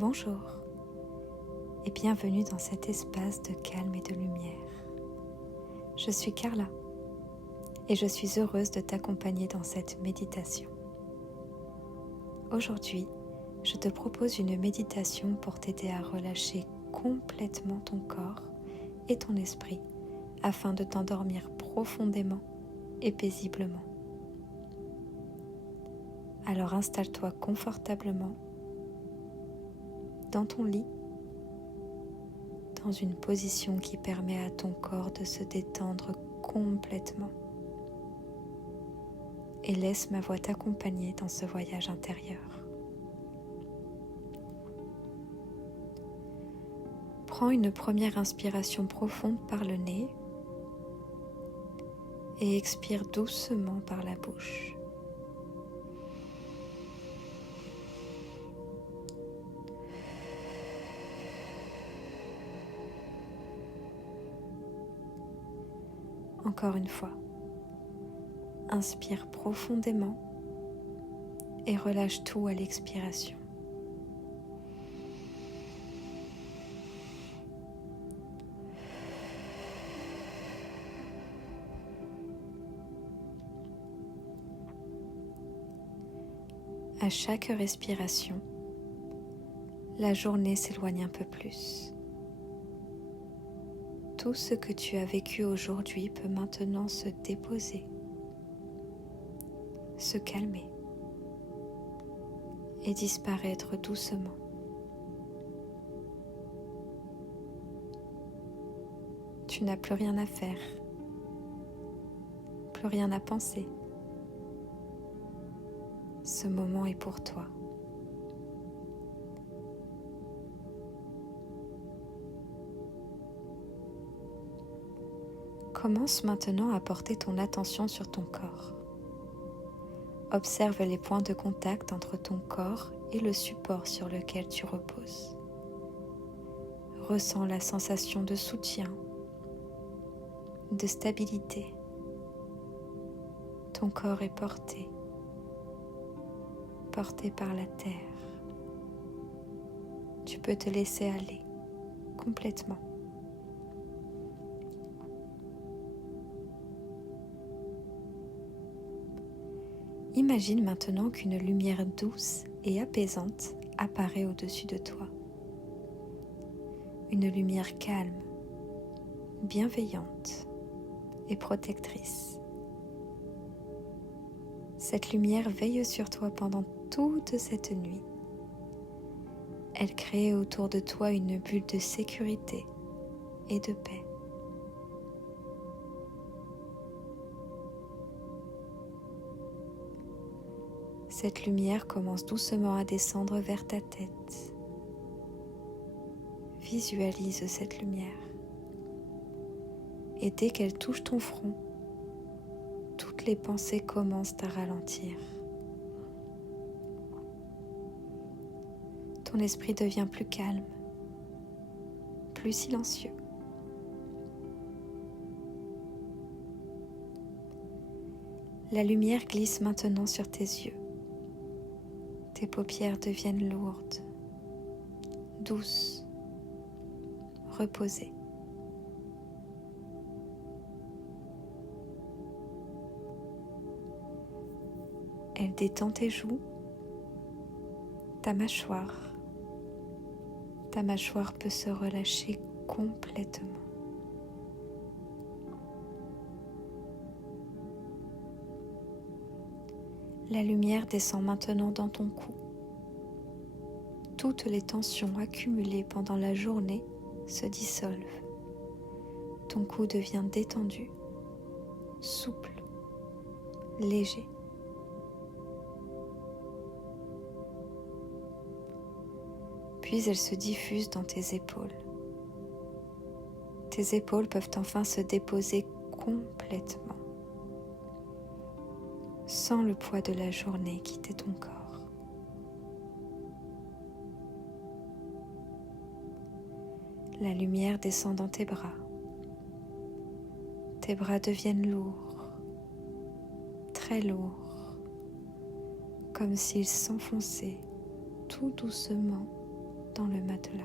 Bonjour et bienvenue dans cet espace de calme et de lumière. Je suis Carla et je suis heureuse de t'accompagner dans cette méditation. Aujourd'hui, je te propose une méditation pour t'aider à relâcher complètement ton corps et ton esprit afin de t'endormir profondément et paisiblement. Alors installe-toi confortablement dans ton lit, dans une position qui permet à ton corps de se détendre complètement. Et laisse ma voix t'accompagner dans ce voyage intérieur. Prends une première inspiration profonde par le nez et expire doucement par la bouche. Encore une fois, inspire profondément et relâche tout à l'expiration. À chaque respiration, la journée s'éloigne un peu plus. Tout ce que tu as vécu aujourd'hui peut maintenant se déposer, se calmer et disparaître doucement. Tu n'as plus rien à faire, plus rien à penser. Ce moment est pour toi. Commence maintenant à porter ton attention sur ton corps. Observe les points de contact entre ton corps et le support sur lequel tu reposes. Ressens la sensation de soutien, de stabilité. Ton corps est porté par la terre. Tu peux te laisser aller complètement. Imagine maintenant qu'une lumière douce et apaisante apparaît au-dessus de toi. Une lumière calme, bienveillante et protectrice. Cette lumière veille sur toi pendant toute cette nuit. Elle crée autour de toi une bulle de sécurité et de paix. Cette lumière commence doucement à descendre vers ta tête. Visualise cette lumière. Et dès qu'elle touche ton front, toutes les pensées commencent à ralentir. Ton esprit devient plus calme, plus silencieux. La lumière glisse maintenant sur tes yeux. Tes paupières deviennent lourdes, douces, reposées. Elle détend tes joues, ta mâchoire. Ta mâchoire peut se relâcher complètement. La lumière descend maintenant dans ton cou. Toutes les tensions accumulées pendant la journée se dissolvent. Ton cou devient détendu, souple, léger. Puis elle se diffuse dans tes épaules. Tes épaules peuvent enfin se déposer complètement, sans le poids de la journée quitter ton corps. La lumière descend dans tes bras. Tes bras deviennent lourds, très lourds, comme s'ils s'enfonçaient tout doucement dans le matelas.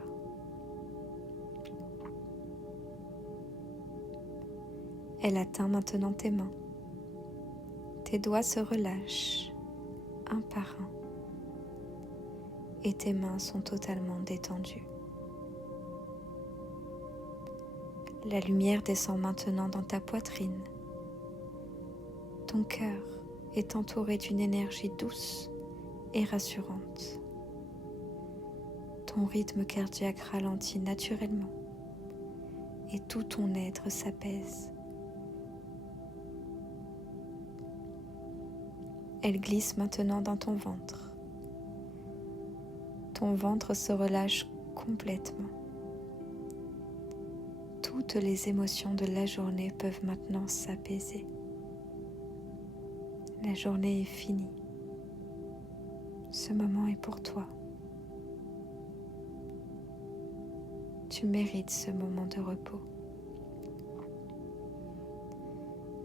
Elle atteint maintenant tes mains. Tes doigts se relâchent un par un et tes mains sont totalement détendues. La lumière descend maintenant dans ta poitrine. Ton cœur est entouré d'une énergie douce et rassurante. Ton rythme cardiaque ralentit naturellement et tout ton être s'apaise. Elle glisse maintenant dans ton ventre. Ton ventre se relâche complètement. Toutes les émotions de la journée peuvent maintenant s'apaiser. La journée est finie. Ce moment est pour toi. Tu mérites ce moment de repos.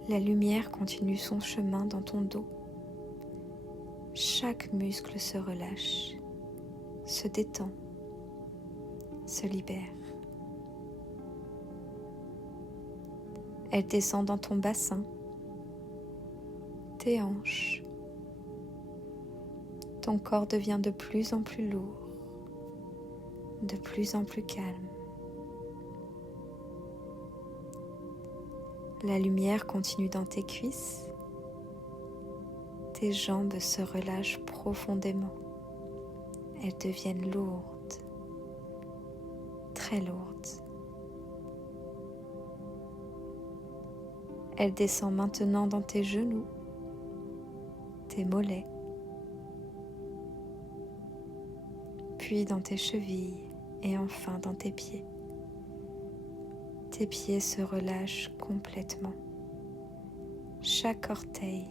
La lumière continue son chemin dans ton dos. Chaque muscle se relâche, se détend, se libère. Elle descend dans ton bassin, tes hanches. Ton corps devient de plus en plus lourd, de plus en plus calme. La lumière continue dans tes cuisses. Tes jambes se relâchent profondément. Elles deviennent lourdes, très lourdes. Elle descend maintenant dans tes genoux, tes mollets, puis dans tes chevilles et enfin dans tes pieds. Tes pieds se relâchent complètement. Chaque orteil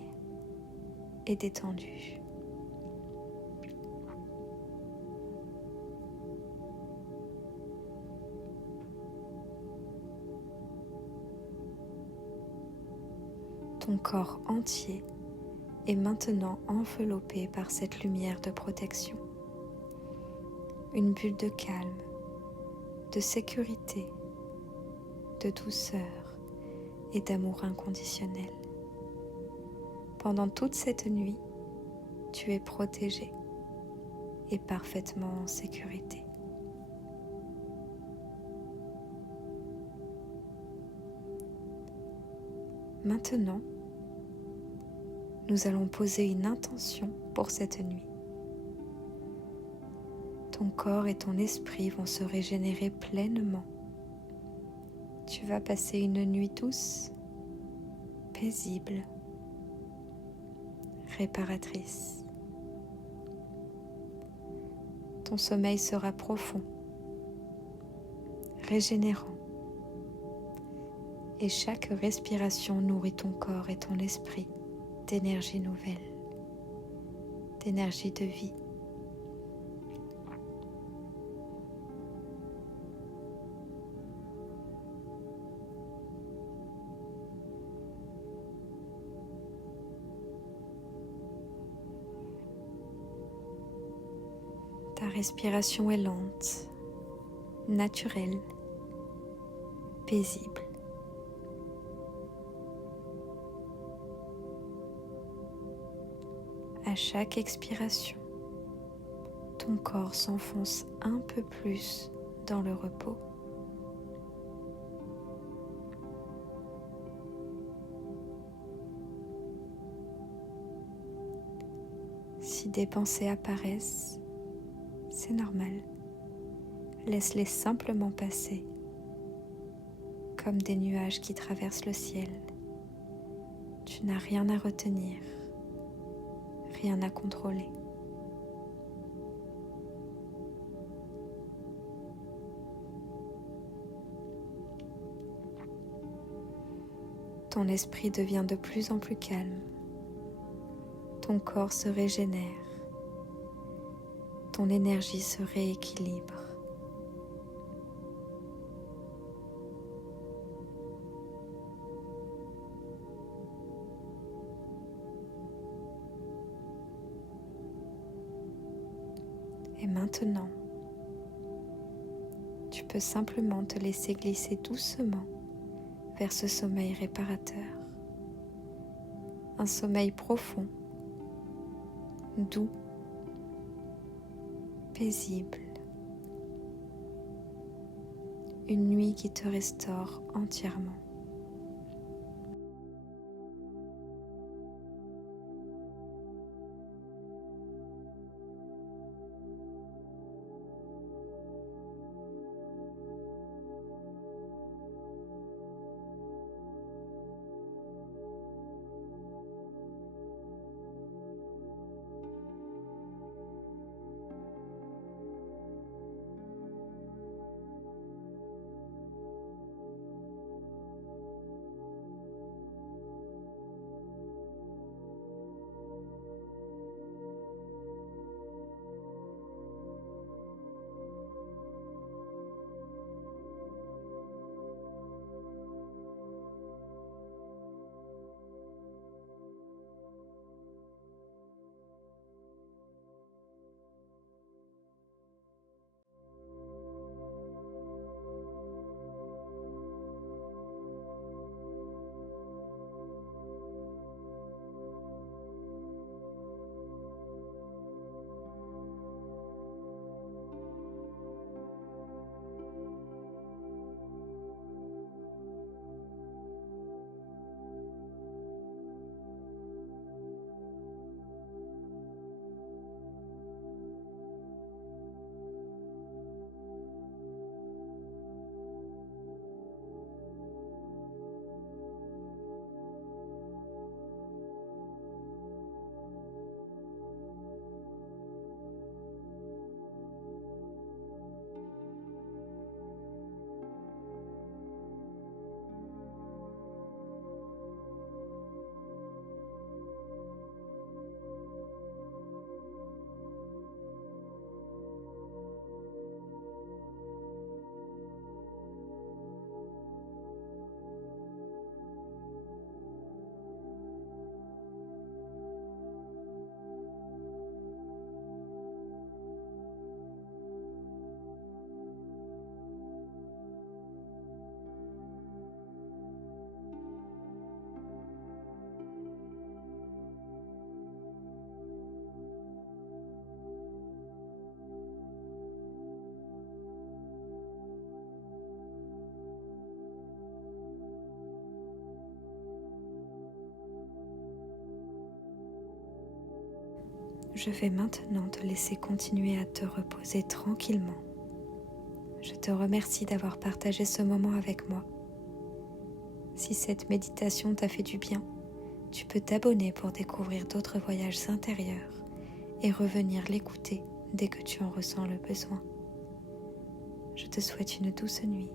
est détendu. Ton corps entier est maintenant enveloppé par cette lumière de protection. Une bulle de calme, de sécurité, de douceur et d'amour inconditionnel. Pendant toute cette nuit, tu es protégé et parfaitement en sécurité. Maintenant, nous allons poser une intention pour cette nuit. Ton corps et ton esprit vont se régénérer pleinement. Tu vas passer une nuit douce, paisible, réparatrice. Ton sommeil sera profond, régénérant, et chaque respiration nourrit ton corps et ton esprit d'énergie nouvelle, d'énergie de vie. Ta respiration est lente, naturelle, paisible. À chaque expiration, ton corps s'enfonce un peu plus dans le repos. Si des pensées apparaissent, c'est normal. Laisse-les simplement passer, comme des nuages qui traversent le ciel. Tu n'as rien à retenir, rien à contrôler. Ton esprit devient de plus en plus calme. Ton corps se régénère. Ton énergie se rééquilibre. Et maintenant, peux simplement te laisser glisser doucement vers ce sommeil réparateur. Un sommeil profond, doux, paisible. Une nuit qui te restaure entièrement. Je vais maintenant te laisser continuer à te reposer tranquillement. Je te remercie d'avoir partagé ce moment avec moi. Si cette méditation t'a fait du bien, tu peux t'abonner pour découvrir d'autres voyages intérieurs et revenir l'écouter dès que tu en ressens le besoin. Je te souhaite une douce nuit.